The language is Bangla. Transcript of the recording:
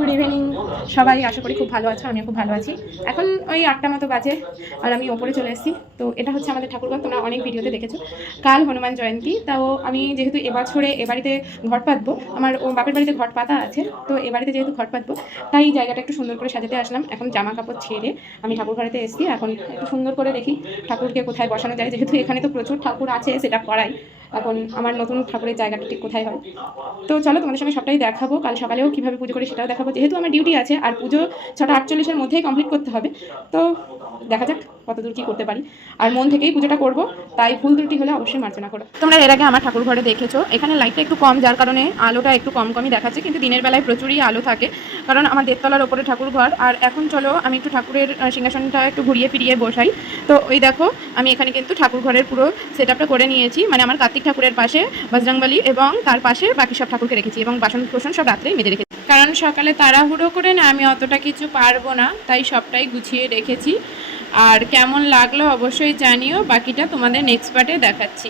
গুড ইভিনিং সবাই, আশা করি খুব ভালো আছো। আমিও খুব ভালো আছি। এখন ওই 8টা মতো বাজে আর আমি ওপরে চলে এসেছি। তো এটা হচ্ছে আমাদের ঠাকুরঘর, তোমরা অনেক ভিডিওতে দেখেছো। কাল হনুমান জয়ন্তী, তাও আমি যেহেতু এবছরে এ বাড়িতে ঘট পাতবো, আমার ও বাপের বাড়িতে ঘট পাতা আছে, তো এ বাড়িতে যেহেতু ঘট পাতবো তাই এই জায়গাটা একটু সুন্দর করে সাজাতে আসলাম। এখন জামা কাপড় ছেড়ে আমি ঠাকুর ঘরেতে এসেছি। এখন একটু সুন্দর করে দেখি ঠাকুরকে কোথায় বসানো যায়, যেহেতু এখানে তো প্রচুর ঠাকুর আছে সেটা করাই। এখন আমার নতুন ঠাকুরের জায়গাটা ঠিক কোথায় হয়, তো চলো তোমাদের সঙ্গে সবটাই দেখাবো। কাল সকালেও কীভাবে পুজো করি সেটাও দেখাবো, যেহেতু আমার ডিউটি আছে আর পুজো 6:48-এর মধ্যেই কমপ্লিট করতে হবে। তো দেখা যাক কতদূর কী করতে পারি। আর মন থেকেই পুজোটা করব, তাই ভুল ত্রুটি হলে অবশ্যই মার্জনা করো। তোমরা এর আগে আমার ঠাকুর ঘরে দেখেছো, এখানে লাইটটা একটু কম, যার কারণে আলোটা একটু কমই দেখাচ্ছে, কিন্তু দিনের বেলায় প্রচুরই আলো থাকে, কারণ আমার দেড়তলার ওপরে ঠাকুর ঘর। আর এখন চলো আমি একটু ঠাকুরের সিংহাসনটা একটু ঘুরিয়ে ফিরিয়ে বসাই। তো ওই দেখো আমি এখানে কিন্তু ঠাকুর ঘরের পুরো সেট আপটা করে নিয়েছি, মানে আমার কার্তিক ঠাকুরের পাশে বজরংবলী এবং তার পাশে বাকি সব ঠাকুরকে রেখেছি, এবং বাসন কোসন সব রাত্রেই মেজে রেখেছি, কারণ সকালে তাড়াহুড়ো করে না আমি অতটা কিছু পারবো না, তাই সবটাই গুছিয়ে রেখেছি। আর কেমন লাগলো অবশ্যই জানিও, বাকিটা তোমাদের নেক্সট পার্টে দেখাচ্ছি।